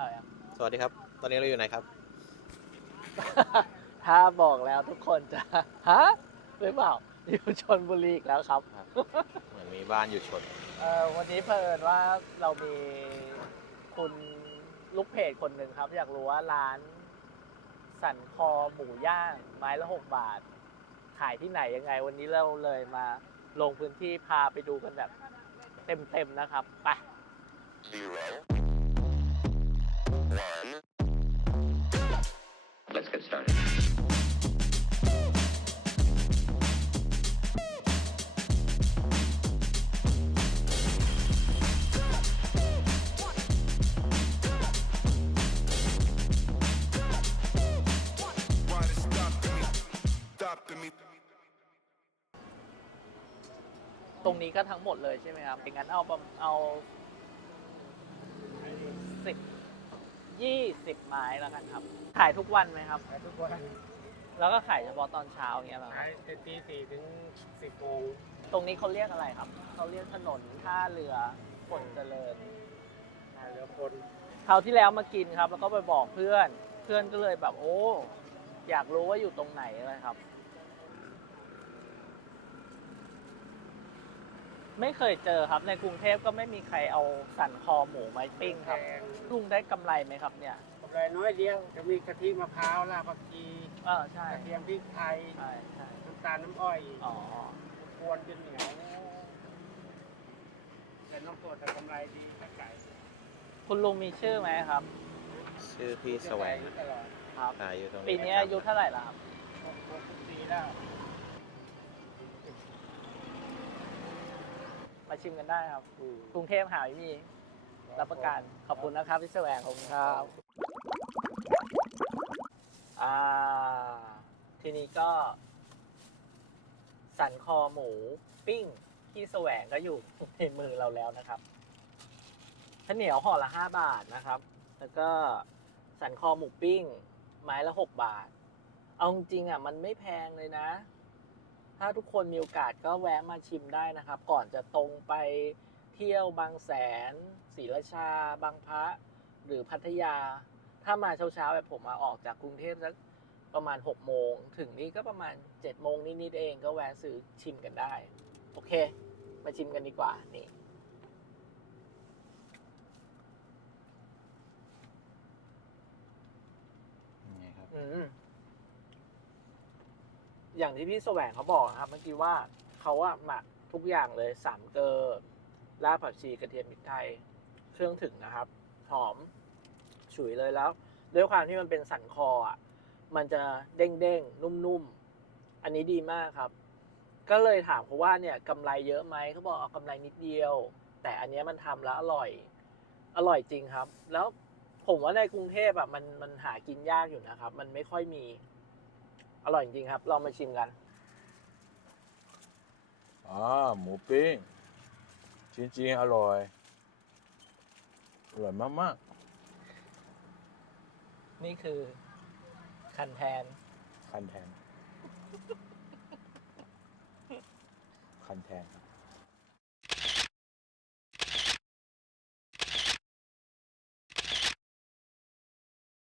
เอายังสวัสดีครับ ตอนนี้เราอยู่ไหนครับ ถ้าบอกแล้วทุกคนจะ ฮะหรือเปล่า อยู่ชนบุรีอีกแล้วครับ เหมือนมีบ้านอยู่ชน เออวันนี้เพลินว่าเรามีคุณลูกเพจคนหนึ่งครับ อยากรู้ว่าร้านสันคอหมูย่าง ไม้ละหกบาท ขายที่ไหนยังไง วันนี้เราเลยมาลงพื้นที่พาไปดูกันแบบเต็มๆนะครับไป zero, ตรงนี้ก็ทั้งหมดเลยใช่ไหมครับอย่างั้นเอาเอาสิบ ยี่สิบไม้แล้วกันครับ ขายทุกวันไหมครับ ขายทุกวันแล้วก็ขายเฉพาะตอนเช้าอย่างเงี้ยเหรอคขารับยแต่ตีสี่ถึงสิบโมงตรงนี้เขาเรียกอะไรครับเขาเรียกถนนท่าเรือผลเจริญ ขายแล้วคนคราวที่แล้วมากินครับ แล้วก็ไปบอกเพื่อน เพื่อนก็เลยแบบโอ้ อยากรู้ว่าอยู่ตรงไหนเลยครับ ไม่เคยเจอครับในกรุงเทพก็ไม่มีใครเอาสันคอหมูไม้ปิ้งครับแพงลุงได้กำไรไหมครับเนี่ยกำไรน้อยเดียว จะมีกะทิมะพร้าวรากผักชีเออใช่กระเทียมพริกไทยใช่ใช่น้ำตาลน้ำอ้อยอ๋อกวนจนเหนียวแต่น้องตัวแต่กำไรดีถ้าไก่คุณลุงมีชื่อไหมครับชื่อพี่แสวงตลอดครับอ่าอยู่ตรงนี้ปีนี้อายุเท่าไหร่ละครับหกหกสิบปีแล้ว มาชิมกันได้ครับกรุงเทพหาไม่มีรับประกันขอบคุณนะครับพี่แสวงขอบคุณครับอ่าทีนี้ก็ สันคอหมูปิ้งที่แสวงก็อยู่ในมือเราแล้วนะครับข้าวเหนียวห่อละห้าบาทนะครับ แล้วก็สันคอหมูปิ้ง ไม้ละหกบาท เอาจริงๆอะมันไม่แพงเลยนะ ถ้าทุกคนมีโอกาสก็แวะมาชิมได้นะครับ ก่อนจะตรงไปเที่ยวบางแสนศรีราชา บางพระ หรือพัทยา ถ้ามาเช้าๆแบบผมมาออกจากกรุงเทพสักประมาณ 6 โมง ถึงนี่ก็ประมาณ 7 โมงนิดๆเองก็แวะซื้อชิมกันได้ โอเค มาชิมกันดีกว่า นี่ นี่ครับ อืม อย่างที่พี่แสวงเขาบอกครับเมื่อกี้ว่าเขาอะหมักทุกอย่างเลยสามเกลอรากผักชีกระเทียมพริกไทยเครื่องถึงนะครับ หอมฉุยเลยแล้ว ด้วยความที่มันเป็นสันคออะมันจะเด้งเด้งนุ่มๆ อันนี้ดีมากครับ ก็เลยถามเขาว่าเนี่ยกำไรเยอะไหมเขาบอกเอากำไรนิดเดียว แต่อันนี้มันทำแล้วอร่อย อร่อยจริงครับ แล้วผมว่าในกรุงเทพอะมันมันหากินยากอยู่นะครับ มันไม่ค่อยมี อร่อยจริงครับลองมาชิมกัน อ่าหมูปิ้งจริงๆอร่อยอร่อยมากนี่คือ คันแทน ๆคันแทน คันแทนครับ